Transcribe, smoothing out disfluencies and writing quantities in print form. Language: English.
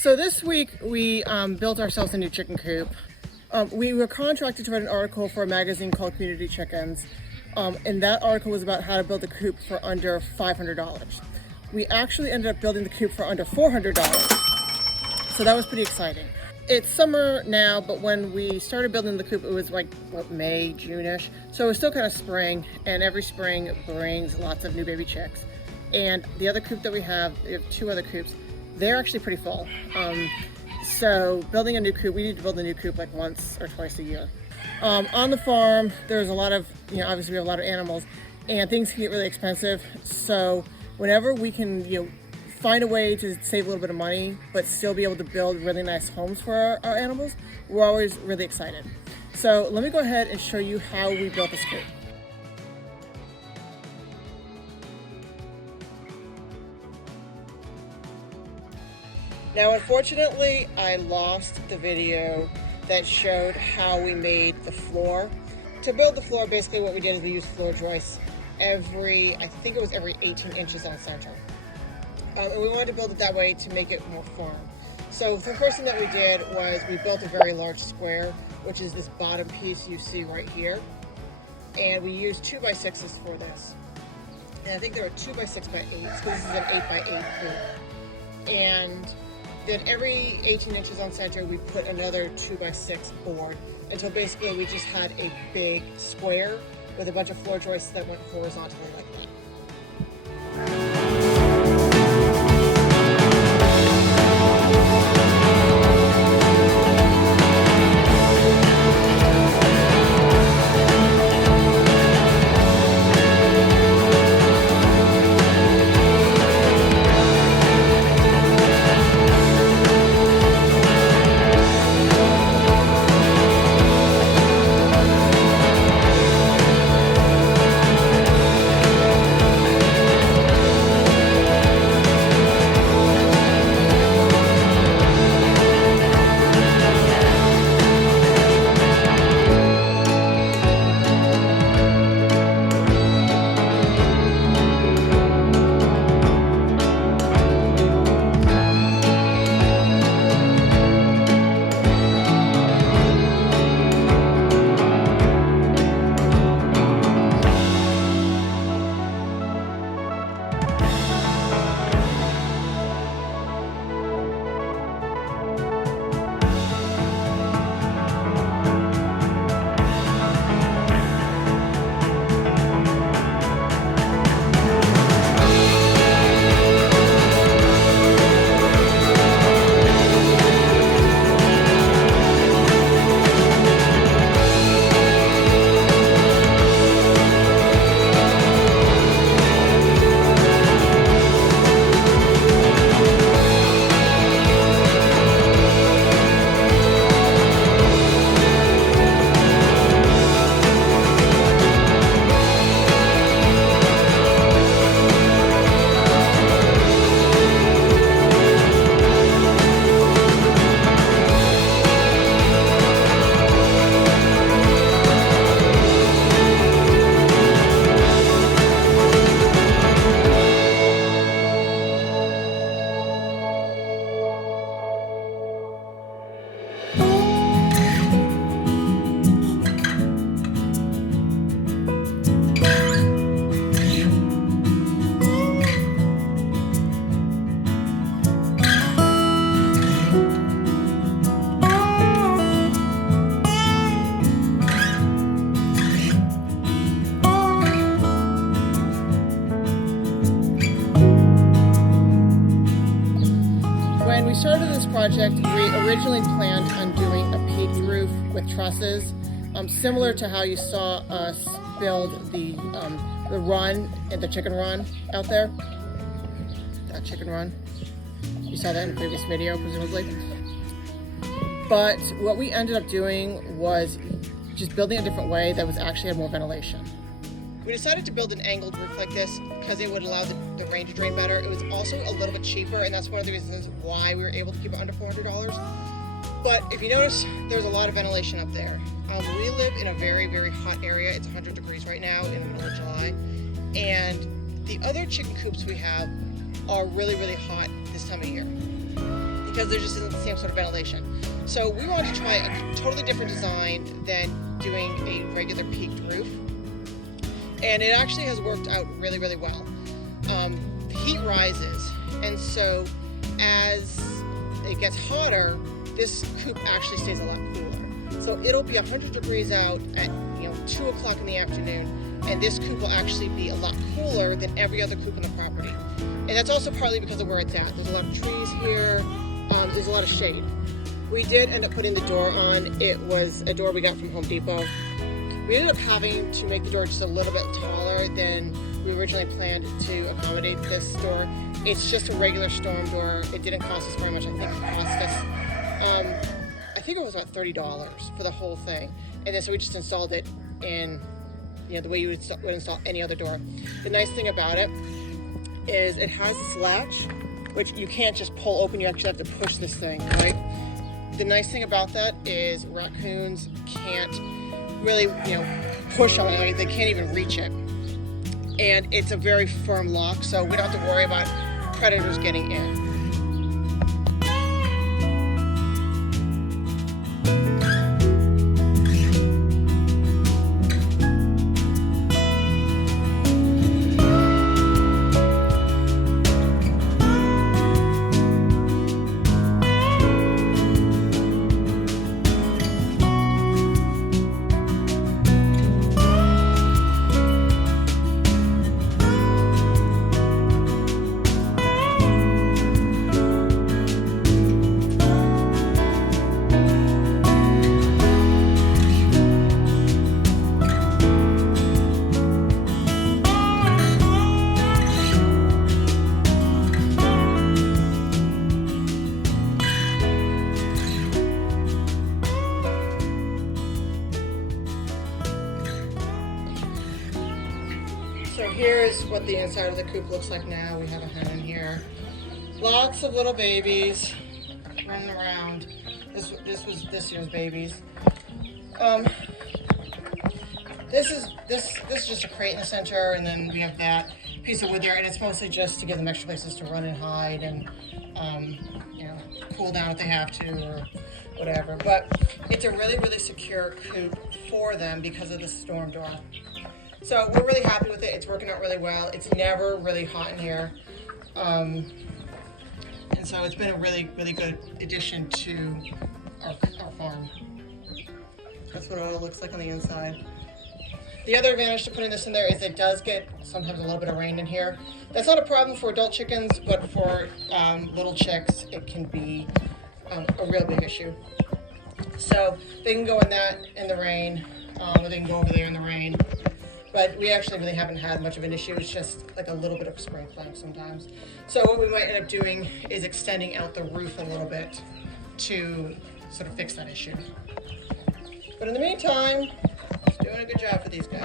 So this week we built ourselves a new chicken coop. We were contracted to write an article for a magazine called Community Chickens, and that article was about how to build a coop for under $500. We actually ended up building the coop for under $400, so that was pretty exciting. It's summer now, but when we started building the coop, it was like May, June-ish, so it was still kind of spring, and every spring brings lots of new baby chicks. And the other coop that we have two other coops. They're actually pretty full. So building a new coop, we need to build a new coop like once or twice a year. On the farm, there's a lot of, obviously we have a lot of animals and things can get really expensive. So whenever we can, find a way to save a little bit of money, but still be able to build really nice homes for our animals, we're always really excited. So let me go ahead and show you how we built this coop. Now, unfortunately, I lost the video that showed how we made the floor. To build the floor, basically what we did is we used floor joists I think it was every 18 inches on center. And we wanted to build it that way to make it more firm. So the first thing that we did was we built a very large square, which is this bottom piece you see right here. And we used 2x6s for this. And I think there are 2x6x8s, because this is an 8x8 coop. And then every 18 inches on center, we put another 2x6 board until basically we just had a big square with a bunch of floor joists that went horizontally like that. When we started this project, we originally planned on doing a peaked roof with trusses, similar to how you saw us build the run and the chicken run out there. That chicken run. You saw that in the previous video, presumably. But what we ended up doing was just building a different way that actually had more ventilation. We decided to build an angled roof like this because it would allow the rain to drain better. It was also a little bit cheaper, and that's one of the reasons why we were able to keep it under $400. But if you notice, there's a lot of ventilation up there. We live in a very, very hot area. It's 100 degrees right now in the middle of July. And the other chicken coops we have are really, really hot this time of year. because there just isn't the same sort of ventilation. So we wanted to try a totally different design than doing a regular peaked roof. And it actually has worked out really, really well. The heat rises, and so as it gets hotter, this coop actually stays a lot cooler. So it'll be 100 degrees out at 2 o'clock in the afternoon, and this coop will actually be a lot cooler than every other coop on the property. And that's also partly because of where it's at. There's a lot of trees here, there's a lot of shade. We did end up putting the door on. It was a door we got from Home Depot. We ended up having to make the door just a little bit taller than we originally planned to accommodate this door. It's just a regular storm door. It didn't cost us very much. I think it cost us, I think it was about $30 for the whole thing. And then so we just installed it in, the way you would install any other door. The nice thing about it is it has this latch, which you can't just pull open. You actually have to push this thing, right? The nice thing about that is raccoons can't really, push on it. They can't even reach it. And it's a very firm lock, so we don't have to worry about predators getting in. So here's what the inside of the coop looks like now. We have a hen in here. Lots of little babies running around. This was this year's babies. This is just a crate in the center, and then we have that piece of wood there, and it's mostly just to give them extra places to run and hide and cool down if they have to or whatever. But it's a really, really secure coop for them because of the storm door. So we're really happy with it. It's working out really well. It's never really hot in here. And so it's been a really, really good addition to our farm. That's what it all looks like on the inside. The other advantage to putting this in there is it does get sometimes a little bit of rain in here. That's not a problem for adult chickens, but for little chicks, it can be a real big issue. So they can go in the rain, or they can go over there in the rain. But we actually really haven't had much of an issue. It's just like a little bit of sprinkling sometimes. So what we might end up doing is extending out the roof a little bit to sort of fix that issue. But in the meantime, it's doing a good job for these guys.